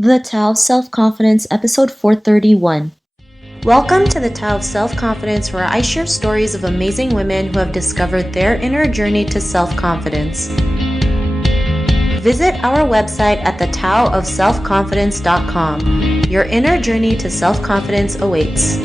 The Tao of Self-Confidence, episode 431. Welcome to the Tao of Self-Confidence, where I share stories of amazing women who have discovered their inner journey to self-confidence. Visit our website at thetaoofselfconfidence.com. Your inner journey to self-confidence awaits.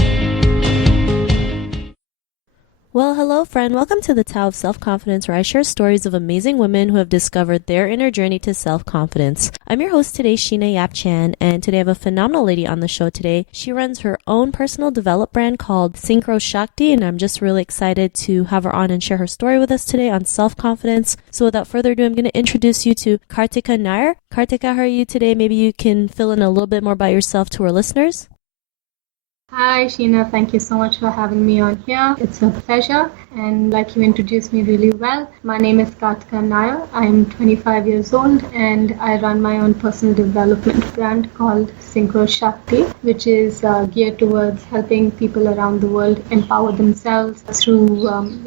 Well, hello friend. Welcome to the Tao of Self-Confidence, where I share stories of amazing women who have discovered their inner journey to self-confidence. I'm your host today, Sheena Yap Chan, and today I have a phenomenal lady on the show today. She runs her own personal development brand called Synchroshakti, and I'm just really excited to have her on and share her story with us today on self-confidence. So without further ado, I'm going to introduce you to Kartika Nair. Kartika, how are you today? Maybe you can fill in a little bit more about yourself to our listeners. Hi Sheena, thank you so much for having me on here. It's a pleasure, and like you introduced me really well, my name is Kartika Nair. I'm 25 years old and I run my own personal development brand called Synchroshakti, which is geared towards helping people around the world empower themselves through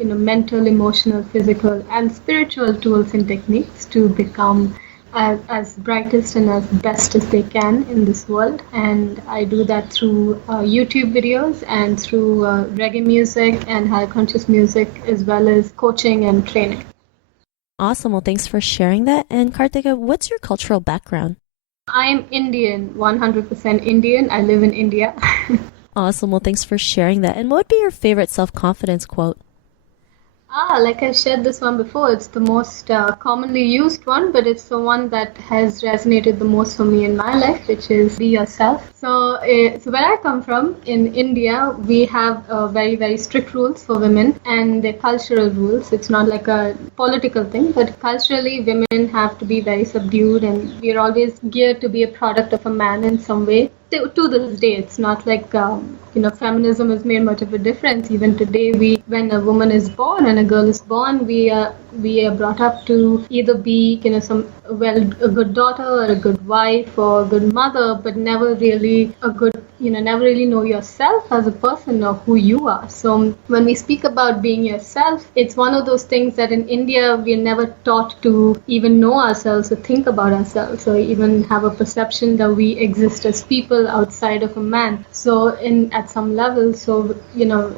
mental, emotional, physical and spiritual tools and techniques to become as brightest and as best as they can in this world. And I do that through YouTube videos and through reggae music and high conscious music, as well as coaching and training. Awesome. Well, thanks for sharing that. And Kartika, what's your cultural background? I'm Indian, 100% Indian. I live in India. Awesome. Well, thanks for sharing that. And what would be your favorite self-confidence quote? Like I shared this one before, it's the most commonly used one, but it's the one that has resonated the most for me in my life, which is be yourself. So where I come from, in India, we have very, very strict rules for women, and they're cultural rules. It's not like a political thing, but culturally, women have to be very subdued, and we're always geared to be a product of a man in some way. To this day, it's not like feminism has made much of a difference. Even today, when a woman is born and a girl is born, we are brought up to either be a good daughter or a good wife or a good mother, but never really never really know yourself as a person or who you are. So when we speak about being yourself, it's one of those things that in India we're never taught to even know ourselves or think about ourselves or even have a perception that we exist as people outside of a man. So at some level,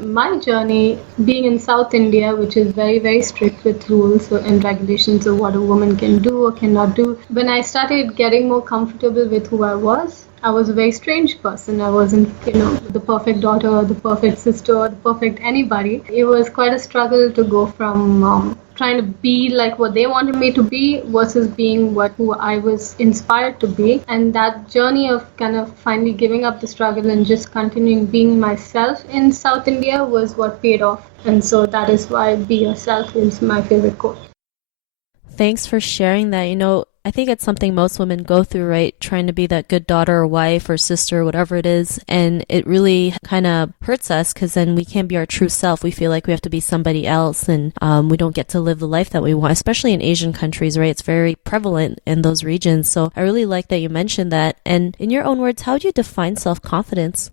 my journey being in South India, which is very, very strict with rules and regulations of what a woman can do or cannot do, when I started getting more comfortable with who I was a very strange person. I wasn't, the perfect daughter or the perfect sister or the perfect anybody. It was quite a struggle to go from trying to be like what they wanted me to be versus being who I was inspired to be. And that journey of kind of finally giving up the struggle and just continuing being myself in South India was what paid off. And so that is why be yourself is my favorite quote. Thanks for sharing that. I think it's something most women go through, right? Trying to be that good daughter or wife or sister, whatever it is. And it really kind of hurts us because then we can't be our true self. We feel like we have to be somebody else and we don't get to live the life that we want, especially in Asian countries, right? It's very prevalent in those regions. So I really like that you mentioned that. And in your own words, how do you define self-confidence?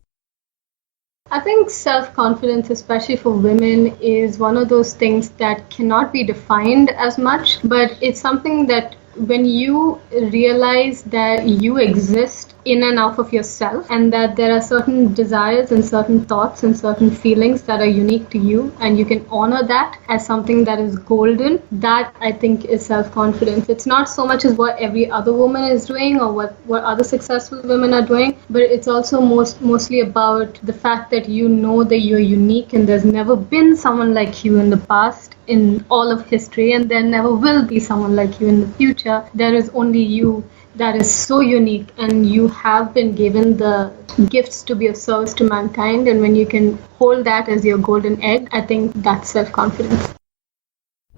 I think self-confidence, especially for women, is one of those things that cannot be defined as much, but it's something that when you realize that you exist in and out of yourself and that there are certain desires and certain thoughts and certain feelings that are unique to you and you can honor that as something that is golden, that I think is self-confidence. It's not so much as what every other woman is doing or what other successful women are doing, but it's also mostly about the fact that you know that you're unique and there's never been someone like you in the past in all of history, and there never will be someone like you in the future. There is only you that is so unique, and you have been given the gifts to be of service to mankind. And when you can hold that as your golden egg, I think that's self-confidence.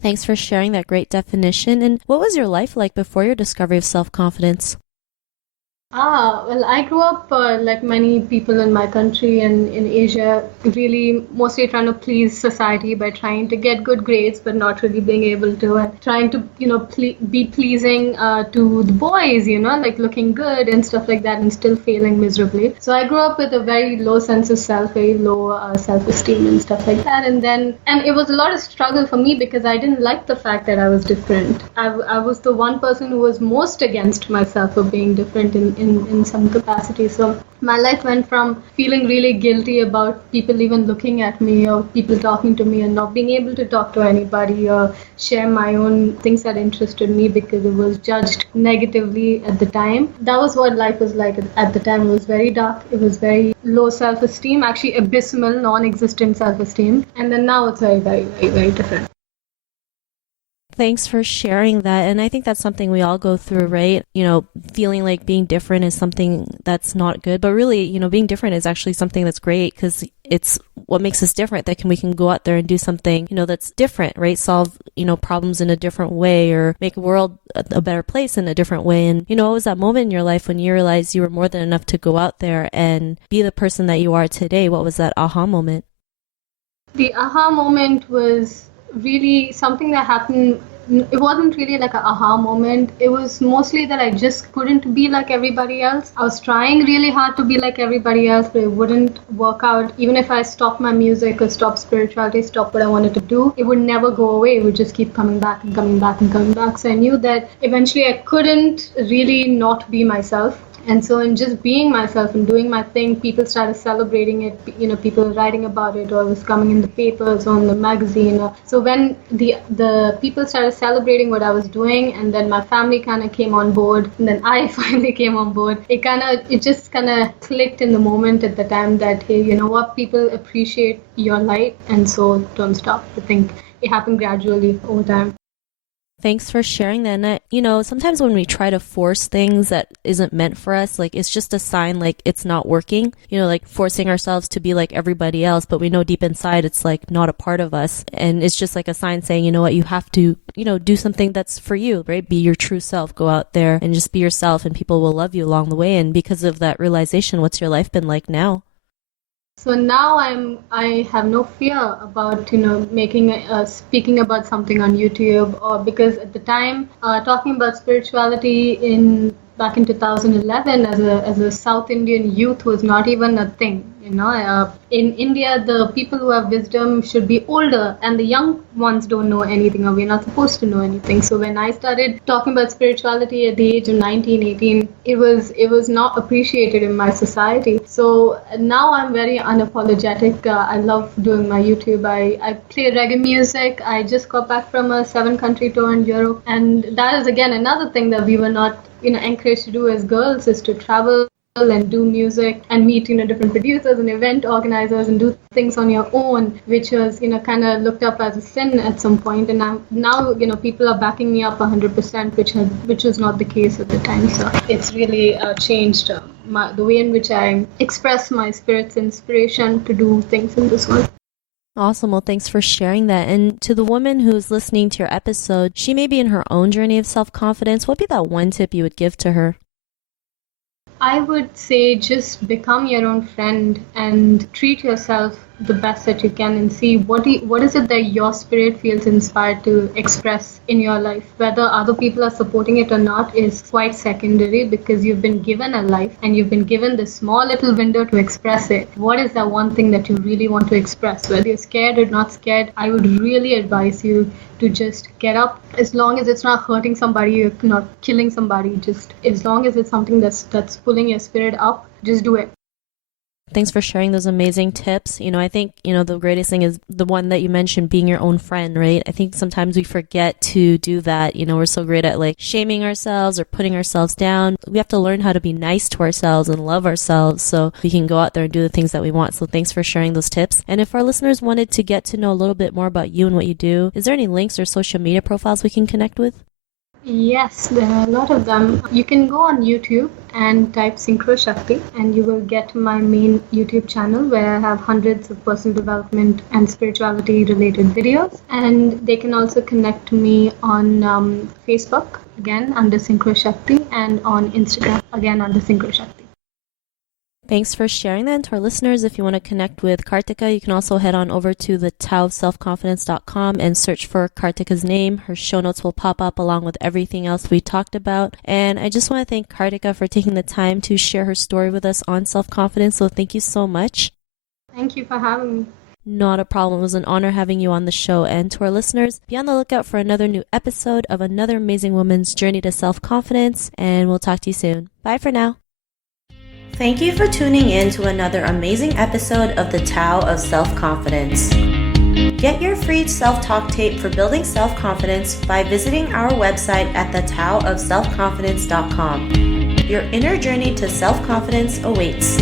Thanks for sharing that great definition. And what was your life like before your discovery of self-confidence? Well, I grew up like many people in my country and in Asia, really mostly trying to please society by trying to get good grades, but not really being able to, and trying to, be pleasing to the boys, like looking good and stuff like that, and still failing miserably. So I grew up with a very low sense of self, very low self-esteem and stuff like that. And it was a lot of struggle for me because I didn't like the fact that I was different. I was the one person who was most against myself for being different in in some capacity. So my life went from feeling really guilty about people even looking at me or people talking to me and not being able to talk to anybody or share my own things that interested me because it was judged negatively at the time. That was what life was like at the time. It was very dark. It was very low self-esteem, actually abysmal, non-existent self-esteem. And then now it's very, very, very, very different. Thanks for sharing that. And I think that's something we all go through, right? Feeling like being different is something that's not good, but really, being different is actually something that's great because it's what makes us different that we can go out there and do something, that's different, right? Solve, problems in a different way or make the world a better place in a different way. And, what was that moment in your life when you realized you were more than enough to go out there and be the person that you are today? What was that aha moment? The aha moment was really something that happened. It wasn't really like an aha moment. It was mostly that I just couldn't be like everybody else. I was trying really hard to be like everybody else, but it wouldn't work out. Even if I stopped my music or stopped spirituality, stopped what I wanted to do, it would never go away. It would just keep coming back and coming back and coming back. So I knew that eventually I couldn't really not be myself. And so in just being myself and doing my thing, people started celebrating it, people were writing about it, or it was coming in the papers or in the magazine. So when the people started celebrating what I was doing, and then my family kind of came on board, and then I finally came on board, it just kind of clicked in the moment at the time that, hey, you know what, people appreciate your light, and so don't stop. I think it happened gradually over time. Thanks for sharing that. And, sometimes when we try to force things that isn't meant for us, like it's just a sign like it's not working, like forcing ourselves to be like everybody else, but we know deep inside it's like not a part of us. And it's just like a sign saying, you know what, you have to, do something that's for you, right? Be your true self, go out there and just be yourself and people will love you along the way. And because of that realization, what's your life been like now? So now I have no fear about speaking about something on YouTube, or because at the time talking about spirituality back in 2011 as a South Indian youth was not even a thing. In India, the people who have wisdom should be older, and the young ones don't know anything, or we're not supposed to know anything. So when I started talking about spirituality at the age of 19, 18, it was not appreciated in my society. So now I'm very unapologetic. I love doing my YouTube. I play reggae music. I just got back from a 7-country tour in Europe, and that is again another thing that we were not encouraged to do as girls, is to travel and do music and meet different producers and event organizers and do things on your own, which was kind of looked up as a sin at some point. And now people are backing me up 100%, which was not the case at the time. So it's really changed the way in which I express my spirit's inspiration to do things in this world. Awesome. Well, thanks for sharing that. And to the woman who's listening to your episode, she may be in her own journey of self-confidence. What would be that one tip you would give to her? I would say just become your own friend and treat yourself the best that you can, and see what is it that your spirit feels inspired to express in your life. Whether other people are supporting it or not is quite secondary, because you've been given a life and you've been given this small little window to express it. What is that one thing that you really want to express? Whether you're scared or not scared, I would really advise you to just get up, as long as it's not hurting somebody or not killing somebody. Just as long as it's something that's pulling your spirit up, just do it. Thanks for sharing those amazing tips. I think, the greatest thing is the one that you mentioned, being your own friend, right? I think sometimes we forget to do that. We're so great at like shaming ourselves or putting ourselves down. We have to learn how to be nice to ourselves and love ourselves so we can go out there and do the things that we want. So thanks for sharing those tips. And if our listeners wanted to get to know a little bit more about you and what you do, is there any links or social media profiles we can connect with? Yes, there are a lot of them. You can go on YouTube and type Synchroshakti, and you will get my main YouTube channel where I have hundreds of personal development and spirituality related videos. And they can also connect to me on Facebook, again under Synchroshakti, and on Instagram, again under Synchroshakti. Thanks for sharing that. And to our listeners, if you want to connect with Kartika, you can also head on over to the taoofselfconfidence.com and search for Kartika's name. Her show notes will pop up along with everything else we talked about. And I just want to thank Kartika for taking the time to share her story with us on self-confidence. So thank you so much. Thank you for having me. Not a problem. It was an honor having you on the show. And to our listeners, be on the lookout for another new episode of another amazing woman's journey to self-confidence. And we'll talk to you soon. Bye for now. Thank you for tuning in to another amazing episode of the Tao of Self-Confidence. Get your free self-talk tape for building self-confidence by visiting our website at thetaoofselfconfidence.com. Your inner journey to self-confidence awaits.